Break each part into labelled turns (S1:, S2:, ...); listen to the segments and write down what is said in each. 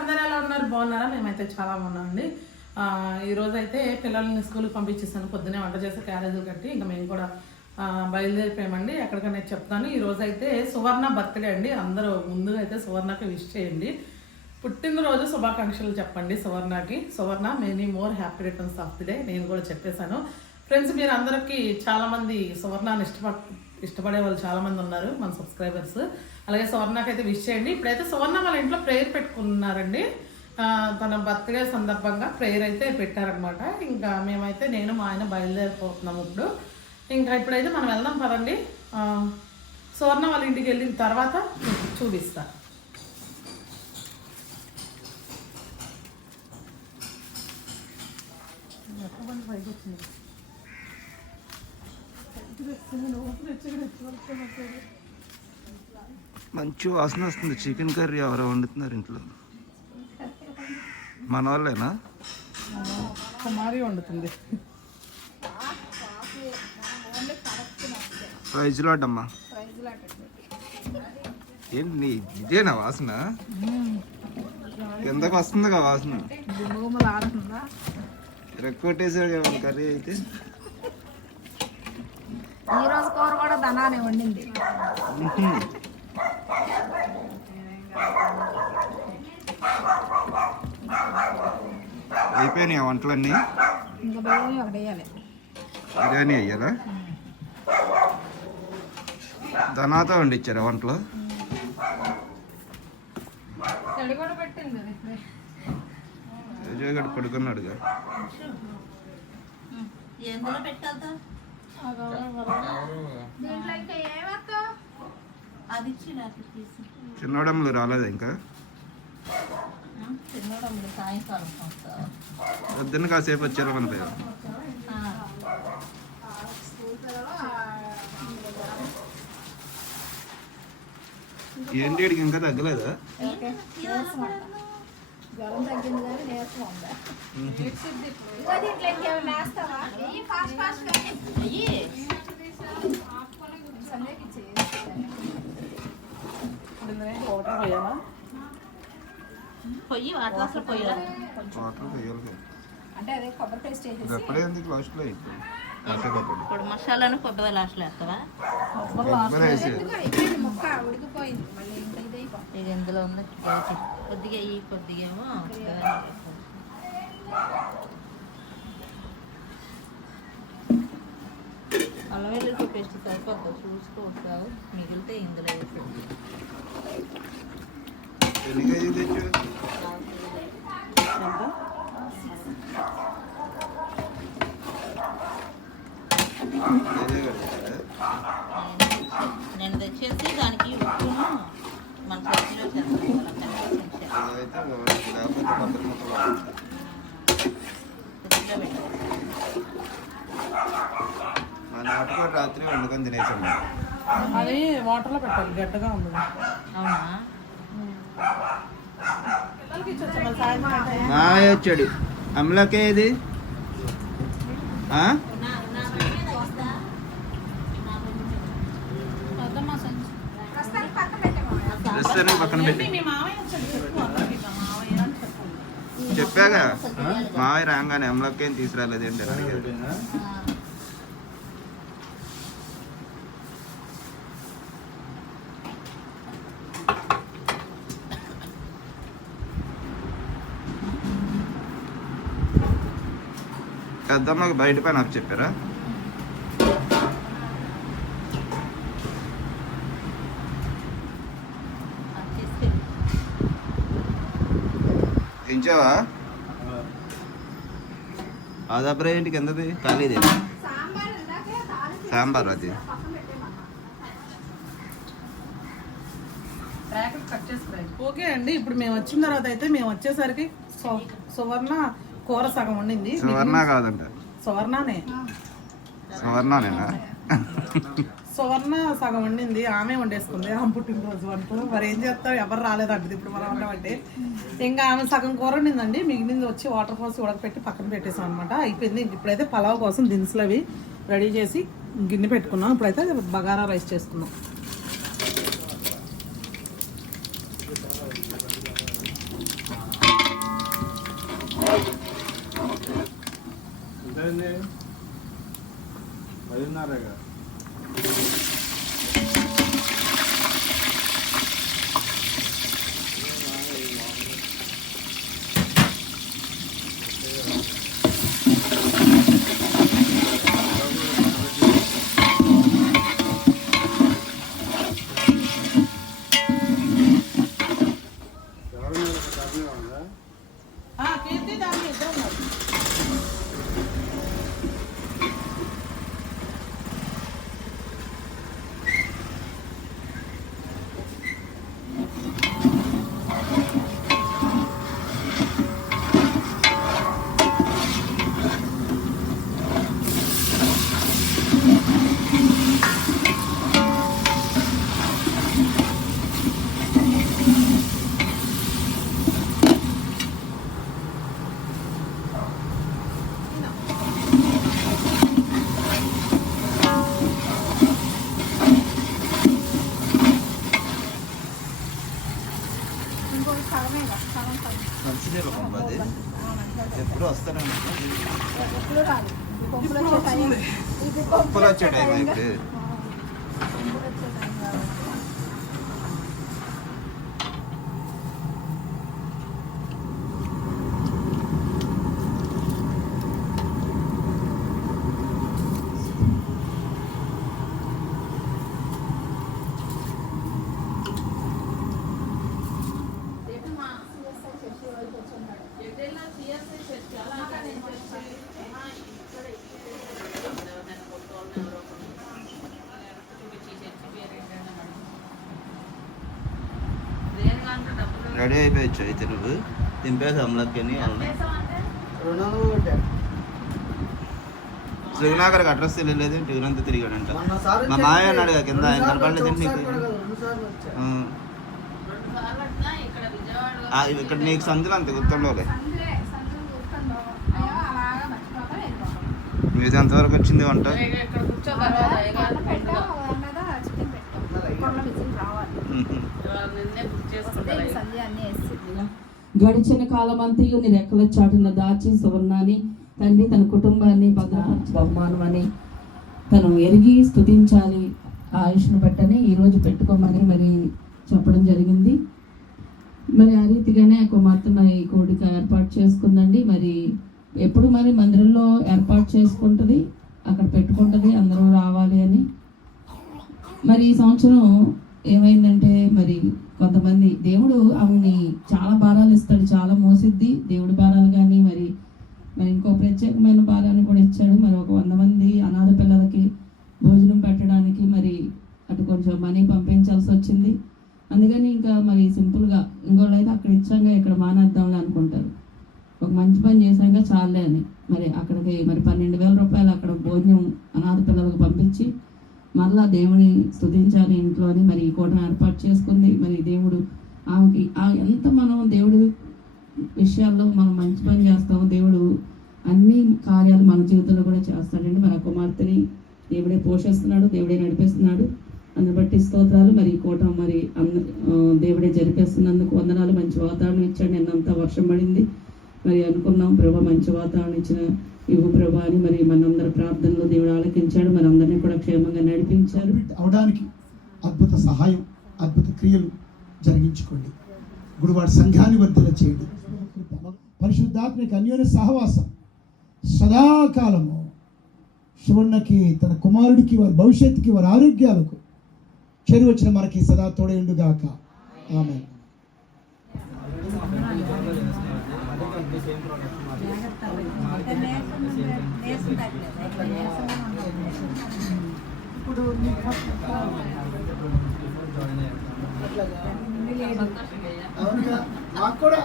S1: అందరూ ఎలా ఉన్నారు బాగున్నారా? మేమైతే చాలా బాగున్నామండి. ఈరోజు అయితే పిల్లల్ని స్కూల్కి పంపించేసాను. పొద్దునే వంట చేసి క్యారేజీలు కట్టి ఇంకా మేము కూడా బయలుదేరిపోయామండి. ఎక్కడికైనా చెప్తాను. ఈరోజు అయితే సువర్ణ బర్త్డే అండి. అందరూ ముందుగా అయితే సువర్ణకి విష్ చేయండి. పుట్టినరోజు శుభాకాంక్షలు చెప్పండి సువర్ణకి. Suvarna many more happy returns of the day నేను కూడా చెప్పేశాను. ఫ్రెండ్స్ మీరు అందరికీ చాలామంది సువర్ణాన్ని ఇష్టపడ ఇష్టపడే వాళ్ళు చాలా మంది ఉన్నారు మన సబ్స్క్రైబర్స్ అలాగే సువర్ణకి అయితే విష్ చేయండి. ఇప్పుడైతే సువర్ణ వాళ్ళ ఇంట్లో ప్రేయర్ పెట్టుకున్నారండి. తన బర్త్డే సందర్భంగా ప్రేయర్ అయితే పెట్టారనమాట ఇంకా మేమైతే నేను మా ఆయన బయలుదేరిపోతున్నాము ఇప్పుడు. ఇంకా ఇప్పుడైతే మనం వెళ్దాం పదండి. సువర్ణ వాళ్ళ ఇంటికి వెళ్ళిన తర్వాత చూపిస్తా.
S2: మంచి వాసన వస్తుంది. చికెన్ కర్రీ ఎవరో వండుతున్నారు ఇంట్లో. మన వాళ్ళేనా
S1: కుమారి వండుతుంది
S2: ప్రైజ్ లాడమ్మా ఏంటి నీ ఇదేనా వాసన? ఎంతకు వస్తుందిగా వాసన. రెక్కొట్టేసాడు కర్రీ అయితే.
S3: ఈ రోజు కూర కూడా ధనానే వండింది.
S2: అయిపోయినాయి వంటలన్నీ?
S3: ఇంకా బియ్యం ఒకటి వేయాలి.
S2: బిర్యానీ అయ్యారా ధనాతో వండిచ్చారా వంటలు?
S3: పెట్టింది
S2: పడుకున్నాడుగా.
S4: ఎందులో పెట్టాలతో?
S2: చిన్నడములు రాలేదు ఇంకా? పొద్దున్న కాసేపు వచ్చారు మన పేరు. ఏంటి ఇంకా తగ్గలేదా?
S3: జ్వరం తగ్గింది కానీ నీరసం ఉందా. ఇంకా దీంట్లో ఇంకేమైనా వేస్తావా? వెయ్యి ఫాస్ట్ ఫాస్ట్
S4: అయ్యి
S3: సందేకి ఇచ్చేయి
S1: ఒకటే పోయావా
S4: పొయ్యి వాటర్ అసలు పొయ్యిరా
S2: వాటర్ వేయాలి కదా.
S3: అంటే అదే కొబ్బరి పేస్ట్
S2: ఇది
S3: వేసేసి
S2: అప్పుడే ఎందుకు లాస్ట్లో అయిపోయింది? కాసేపు అప్పుడు
S4: ఇప్పుడు మసాలాను కొబ్బరి లాస్ట్లో వేస్తావా?
S2: కొబ్బరి వేసి
S3: ఎందుకు అయిపోయింది ముక్క ఉడికిపోయింది. మళ్ళీ
S4: ఇందులో ఉంది. కొద్దిగా ఈ కొద్దిగా ఏమో అల్లం వెల్లుల్లి పేస్ట్ సరిపోద్దు? చూసుకోవద్దావు మిగిలితే ఇందులో. నేను తెచ్చేసి దానికి ఉప్పును మన చట్నీలో చేస్తాను
S2: లేకపోతే కొబ్బరి ముక్కలు మా నాటుకోడి రాత్రి వండుకొని తినేసాం మేము.
S1: అది వాటర్లో పెట్టాలి గడ్డగా ఉంది
S4: అవునా
S2: వచ్చాడు అమలకే ఇది
S3: ప్రస్తుతానికి పక్కన
S2: పెట్టి
S1: మీ మామయ్య వచ్చాడు చెప్పు అందరికీ మా మామయ్య అని చెప్పు
S2: చెప్పాగా? మావి రాగానే అమలకేం తీసుకురాలేదు ఏంటి పెద్దమ్మకి బయట పైన అప్పు చెప్పారా దించావా ఆదాపురా ఏంటి కిందది ఖాళీది
S3: సాంబార్
S2: అది.
S1: ఓకే అండి ఇప్పుడు మేము వచ్చిన తర్వాత అయితే మేము వచ్చేసరికి సువర్ణ కూర సగం వండింది.
S2: సువర్ణ కాదంట.
S1: సువర్ణనే.
S2: సువర్ణనేనా
S1: సువర్ణ సగం వండింది ఆమె వండేసుకుంది. ఆమె పుట్టినరోజు వంటలు మరి ఏం చేస్తాం ఎవరు రాలేదంటది ఇప్పుడు మనం వండమంటే ఇంకా ఆమె సగం కూర వండిందండి. మిగిలింది వచ్చి వాటర్ పోసి ఉడకపెట్టి పక్కన పెట్టేసాం అనమాట అయిపోయింది. ఇప్పుడైతే పలావ్ కోసం దినుసులు అవి రెడీ చేసి గిన్నె పెట్టుకున్నాం. ఇప్పుడైతే బగారా రైస్ చేసుకున్నాం.
S2: రెడీ అయిపోయచ్చు అయితే నువ్వు దింపేసి అమలక్కని వాళ్ళని శ్రీనగర్కి అడ్రస్ తెలియలేదు టీవీనంతా తిరిగాడంట మా మాయ అన్నాడు కదా కింద ఆయన కనపడలేదు నీకు ఇక్కడ నీకు సందులు అంత గుర్తుండవులే. మీది ఎంతవరకు వచ్చింది వంట
S1: అన్నం రావాలి.
S2: మ్మ్.
S5: నిన్నే బుక్
S6: గడిచిన కాలమంతయు నీ రెక్కల చాటున దాచి సువర్ణాన్ని తండ్రి తన కుటుంబాన్ని భద్రపరచు బహుమానమని తను ఎరిగి స్తుతించాలి ఆయుష్ను బట్టని ఈరోజు పెట్టుకోమని మరి చెప్పడం జరిగింది. మరి ఆ రీతిగానే కుమార్తె మరి కోడిక ఏర్పాటు చేసుకుందండి. మరి ఎప్పుడు మరి మందిరంలో ఏర్పాటు చేసుకుంటుంది? అక్కడ పెట్టుకుంటుంది? అందరూ రావాలి అని. మరి ఈ సంవత్సరం ఏమైందంటే మరి కొంతమంది దేవుడు ఆమెని చాలా భారాలు ఇస్తాడు చాలా మోసిద్ది. దేవుడి భారాలు కానీ మరి మరి ఇంకో ప్రత్యేకమైన భారాన్ని కూడా ఇచ్చాడు. మరి ఒక వంద మంది అనాథ పిల్లలకి భోజనం పెట్టడానికి మరి అటు కొంచెం మనీ పంపించాల్సి వచ్చింది. అందుకని ఇంకా మరి సింపుల్గా ఇంకోళ్ళు అయితే అక్కడ ఇచ్చాక ఇక్కడ మానేద్దాంలే అనుకుంటారు. ఒక మంచి పని చేశాక చాలే అని. మరి అక్కడికి మరి పన్నెండు వేల రూపాయలు అక్కడ భోజనం అనాథ పిల్లలకు పంపించి మరలా దేవుని స్తుతించాలి ఇంట్లోని మరి ఈ కూటమి ఏర్పాటు చేసుకుంది. మరి దేవుడు ఆమెకి ఆ ఎంత మనం దేవుడు విషయాల్లో మనం మంచి పని చేస్తాము దేవుడు అన్ని కార్యాలు మన జీవితంలో కూడా చేస్తాడండి. మన కుమార్తెని దేవుడే పోషిస్తున్నాడు దేవుడే నడిపిస్తున్నాడు. అందుని బట్టి స్తోత్రాలు. మరి ఈ మరి అంద దేవుడే జరిపేస్తున్నందుకు వందనాలు. మంచి వాతావరణం ఇచ్చాడు. నిన్నంతా వర్షం పడింది. మరి అనుకున్నాం ప్రభా మంచి వాతావరణం ఇచ్చిన ఇవ్వు ప్రభా అని మరి మనందరి ప్రార్థనలో దేవుడు ఆలకించాడు. మనందరినీ కూడా క్షేమంగా నడిపించారు
S7: అవడానికి అద్భుత సహాయం అద్భుత క్రియలు జరిగించుకోండి. గుడివాడి సంఘాన్ని వర్ధల చేయండి. పరిశుద్ధాత్మక అన్యోన్య సహవాసం సదాకాలము శివణ్ణకి తన కుమారుడికి వారి భవిష్యత్తుకి వారి ఆరోగ్యాలకు చేరువచ్చిన మనకి సదా తోడేండుగాక ఆమె
S1: ఇప్పుడు
S7: అవునుగా మాకు కూడా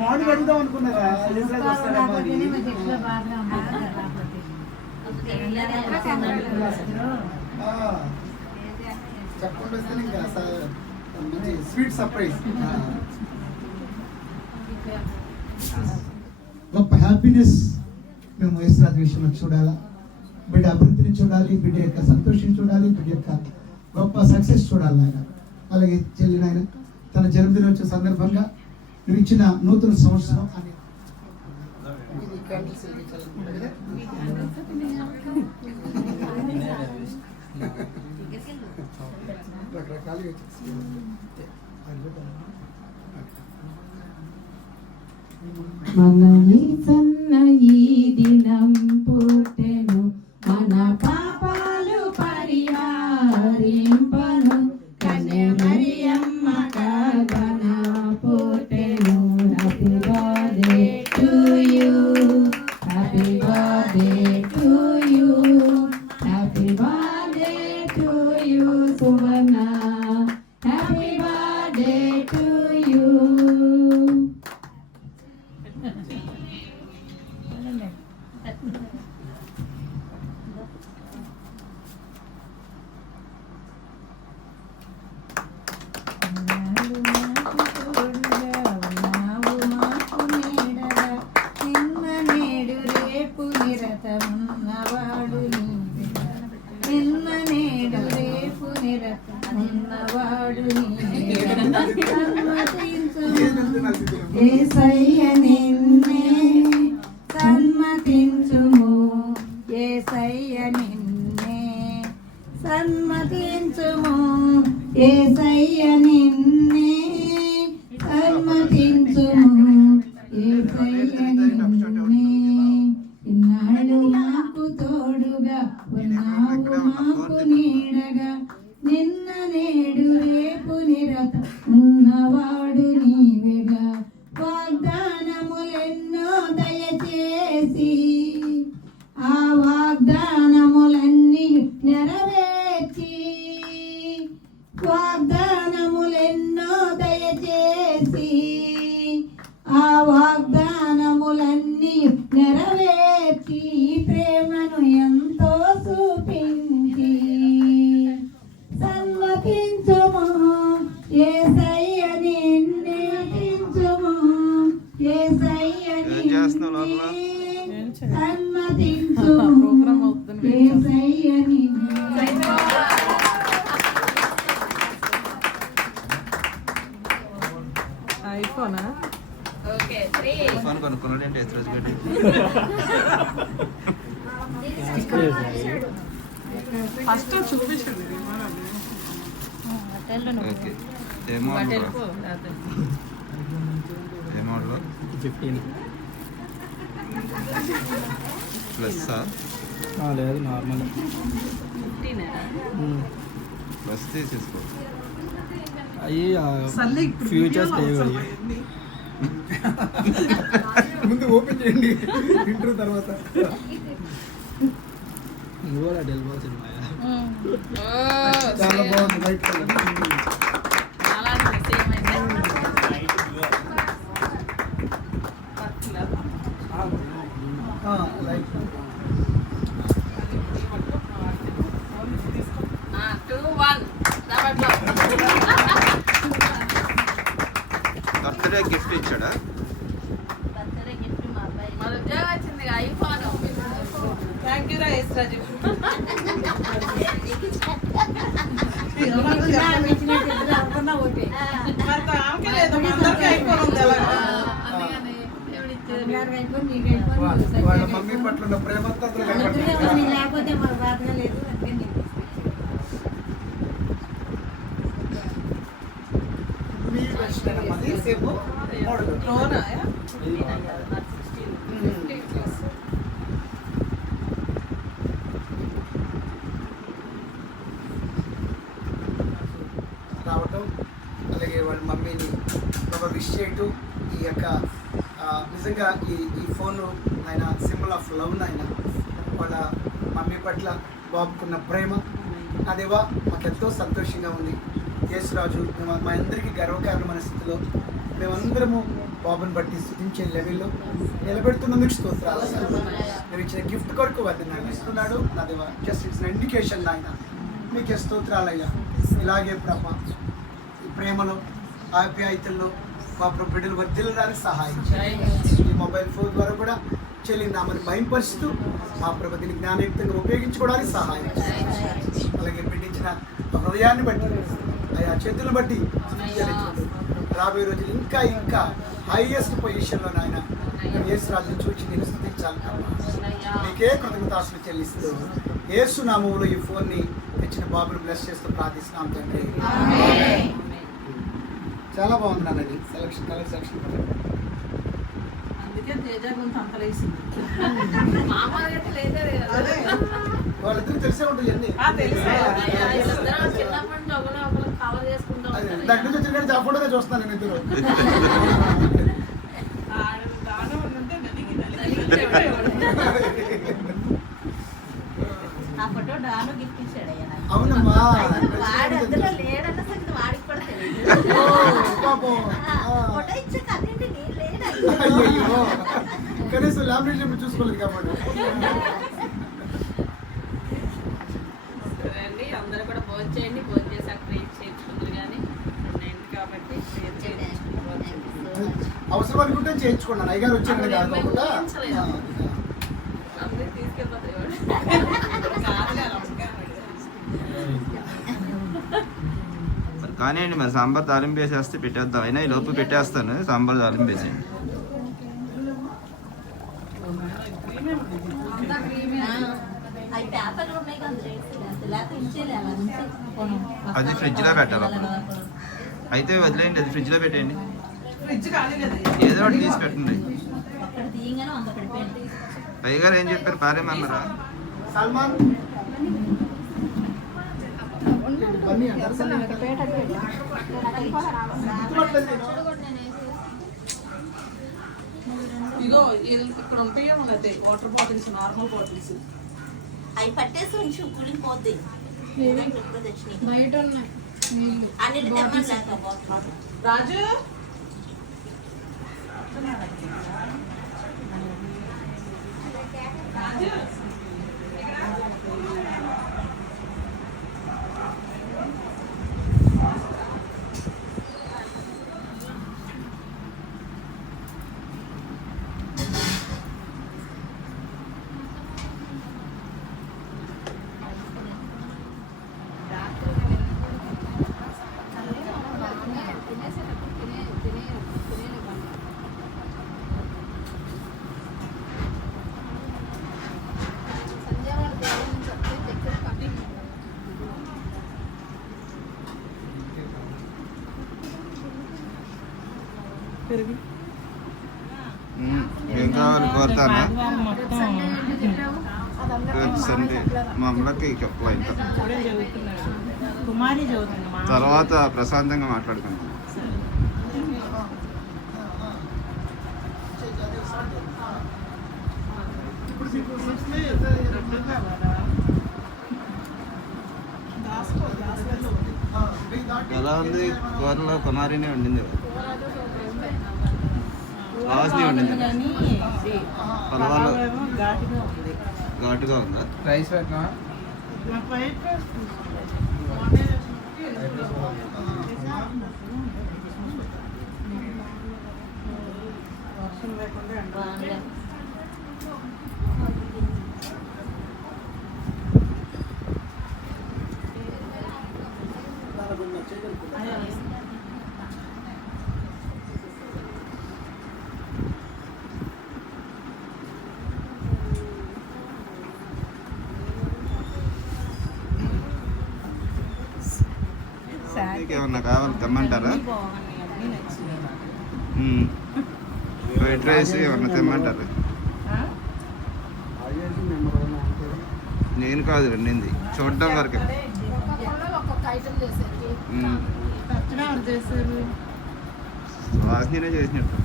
S7: మార్నింగ్ అడుగుదాం అనుకున్నారా బాగా చెప్పకుండా వస్తే ఇంకా స- మంచి స్వీట్ సర్ప్రైజ్ గొప్ప హ్యాపీనెస్ మేము యేసురాజు విషయంలో చూడాలా బిడ్డ అభివృద్ధిని చూడాలి బిడ్డ యొక్క సంతోషం చూడాలి బిడ్డ యొక్క గొప్ప సక్సెస్ చూడాలి నాయన అలాగే చెల్లి నాయన తన జన్మదినోత్సవ సందర్భంగా
S8: నువ్వు ఇచ్చిన నూతన సంవత్సరం అని
S7: రకరకాలుగా
S6: మన ఈ సన్న
S3: రేపు నిరతమున్నవాడు മൂങ്ങവാട്
S1: ఐఫోనా?
S2: ఫోన్ కొనుక్కున్నాడు ఏంటి ఎత్తు రోజు పెట్టి
S1: ఫస్ట్ చూపించండి
S2: okay A model A model
S9: fifteen.
S2: Plus
S9: లేదు నార్మల్
S2: ప్లస్ తీసేసుకో.
S9: అవి
S1: సల్లి
S9: ఫ్యూచర్స్ లేవు
S7: ముందు ఓపెన్ చేయండి ఇంటర్ తర్వాత.
S9: నువ్వు కూడా వెళ్ళిపోవాల్సింది మాయా
S7: చాలా బాగుంది కలర్ లైట్
S2: బర్త్డే గిఫ్ట్ ఇచ్చాడా
S1: థ్యాంక్ యూ రా రాజు మరి ఆమెకి లేదు మా అందరికీ ఐఫోన్ ఉంది అలాగా
S7: వాళ్ళ వాళ్ళ మమ్మీ పట్ల ఉన్న ప్రేమంతా.
S3: లేకపోతే మాకు బాధగా లేదు
S7: మీ సేమ్ మోడల్
S1: లోనా
S7: రావటం అలాగే వాళ్ళ మమ్మీని ఒక విష్ చేయటం ఈ యొక్క ఆ, నిజంగా ఈ ఈ ఫోన్ ఆయన సింబల్ ఆఫ్ లవ్ ఆయన వాళ్ళ మమ్మీ పట్ల బాబుకున్న ప్రేమ. అదేవా మాకు ఎంతో సంతోషంగా ఉంది. యేసురాజు మా అందరికీ గర్వకారణమైన స్థితిలో మేమందరము బాబుని బట్టి స్థుతించే లెవెల్లో నిలబెడుతున్నందుకు స్తోత్రాలు. మీరు ఇచ్చిన గిఫ్ట్ కొరకు వాటిని ఇస్తున్నాడు నా దేవా జస్ట్ ఇట్స్ ఇండికేషన్ నాయన. మీకే స్తోత్రాలయ్యా. ఇలాగే ప్రభ ఈ ప్రేమలో ఆప్యాయతల్లో మా బిడ్డలు వర్తిల్లడానికి సహాయం ఈ మొబైల్ ఫోన్ ద్వారా కూడా చెల్లి నామని భయంపరుస్తూ మా ప్రభు దీన్ని జ్ఞానయుక్తంగా ఉపయోగించుకోవడానికి సహాయం. అలాగే ఆ హృదయాన్ని బట్టి ఆయా చేతులను బట్టి రాబోయే రోజులు ఇంకా ఇంకా హైయెస్ట్ పొజిషన్లో నాయన మేము యేసు రాజుని చూచి నేను స్థుతించాలి. నీకే కృతజ్ఞతాస్తులు చెల్లిస్తూ యేసు నామములో ఈ ఫోన్ని తెచ్చిన బాబులు బ్లెస్ చేస్తూ ప్రార్థిస్తున్నాం తండ్రి. చాలా బాగుంది నాన్న ఇది. సెలక్షన్ కలర్ సెలక్షన్
S1: అందుకే తేజ గురించి అంత
S4: కదా.
S7: వాళ్ళిద్దరు తెలిసే ఉంటుంది అన్ని దగ్గర నుంచి వచ్చిన ఆ ఫోటోనే చూస్తున్నాను నేను ఇద్దరు
S4: ఆ ఫోటో డాను గిఫ్ట్ ఇచ్చాడు అయ్యా నాకు.
S7: అవునమ్మా
S4: వాడు అందులో లేడన్న సంగతి వాడికి కూడా తెలియదు. ఫోటో ఇచ్చే.
S7: కనీసం లామినేషన్ చూసుకోలేదు కాబట్టి.
S4: అందరూ కూడా భోజనం చేయండి భోజనం చేశాక ప్రేర్ చేయించుకుందరు కానీ కాబట్టి
S7: అవసరం అనుకుంటే చేయించుకున్నాను అయ్యగారు
S4: ఏమీ
S7: కాకుండా
S4: ఊహించలేదు. అందరూ తీసుకెళ్ళిపోతాయి వాడు
S2: మరి కానివ్వండి మరి సాంబార్ తాలింపు వేసేస్తే పెట్టేద్దాం. అయినా ఈ లోపు పెట్టేస్తాను సాంబార్ తాలింపు వేసేయండి
S4: అవి పేపర్లు ఉన్నాయి కదా లేకపోతే ఉంచేది అలా ఉంచి
S2: అది ఫ్రిడ్జ్లో పెట్టాలి అప్పుడు. అయితే వదిలేయండి అది ఫ్రిడ్జ్లో పెట్టేయండి ఏదో ఒకటి తీసి పెట్టండి. అయ్యగారు ఏం చెప్పారు? పారేమన్నారా
S7: సల్మాన్. బన్నీ
S1: ఇది ఇక్కడ ఉంటాయో మనది వాటర్ బాటిల్స్ నార్మల్ బాటిల్స్.
S4: అవి పట్టేసి ఉంచి కూలింగ్ పోద్ది. ఎప్పుడు తెచ్చినాయి?
S3: బయట
S4: బాటిల్
S1: రాజు? పెరిగి.
S2: ఏం కావాలి కోరుతానా రేపు సండే. మా చెప్పలా ఇంకా తర్వాత ప్రశాంతంగా మాట్లాడుకుందాం. ఎలా ఉంది? కూరలో కుమారినే వండింది వాసని వండింది పలవాలు
S1: ఘాటుగా ఉంది
S2: ఘాటుగా ఉందా
S9: రైస్ పెట్టినా
S1: నాకు వైట్ వర్షం లేకుండా
S2: ఏమన్నా కావాలి తెమ్మంటారా. వైట్ రైస్ ఏమన్నా తెమ్మంటారా? నేను కాదు వండింది చూడడం వరకే. వాసననే చేసినట్టు.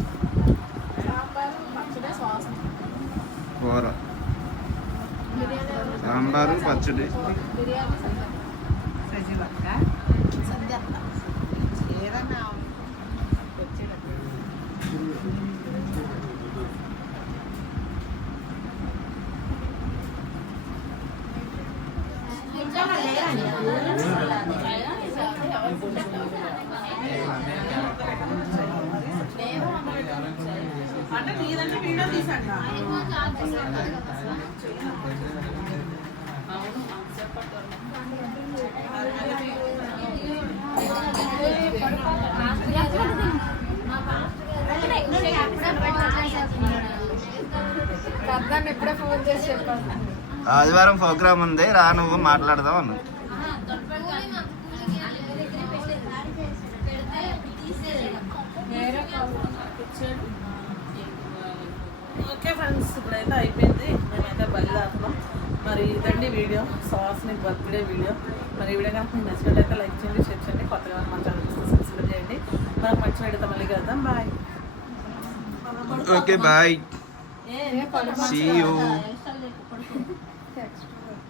S3: సాంబారు పచ్చడి శ్వాస
S2: కూర.
S3: బిర్యానీ
S2: సాంబారు పచ్చడి.
S1: అంటే నీదంటే వీడియో తీసండి
S3: ఎక్కడ పెద్దాన్ని
S2: ఆదివారం ప్రోగ్రామ్ ఉంది రా నువ్వు మాట్లాడదాం అన్న
S1: ఓకే ఫ్రెండ్స్ ఇప్పుడైతే అయిపోయింది. మరి ఇదండి వీడియో. సాస్ని birthday video. మరి ఈ వీడియో కనుక మీకు నచ్చినట్లయితే లైక్ చేయండి షేర్ చేయండి కొత్తగా మన ఛానల్ సబ్స్క్రైబ్ చేయండి. మనకు మంచి వీడియోతో మళ్ళీ కలుద్దాం. బాయ్.
S2: Okay bye.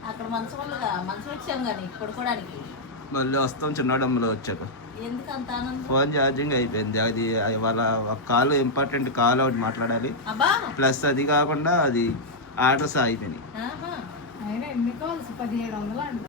S4: అక్కడ వచ్చాం కానీ పడుకోవడానికి.
S2: మళ్ళీ వస్తాం చిన్నడమ్మలో వచ్చాక.
S4: ఎందుకు అంత ఆనందం?
S2: ఫోన్ ఛార్జింగ్ అయిపోయింది. అది వాళ్ళ కాల్ ఇంపార్టెంట్ కాల్ ఒకటి మాట్లాడాలి.
S4: అబ్బా.
S2: ప్లస్ అది కాకుండా అది ఆర్డర్స్ అయిపోయినాయి
S3: అయినా ఎన్ని కావాల్సి పదిహేడు వందలు అంట.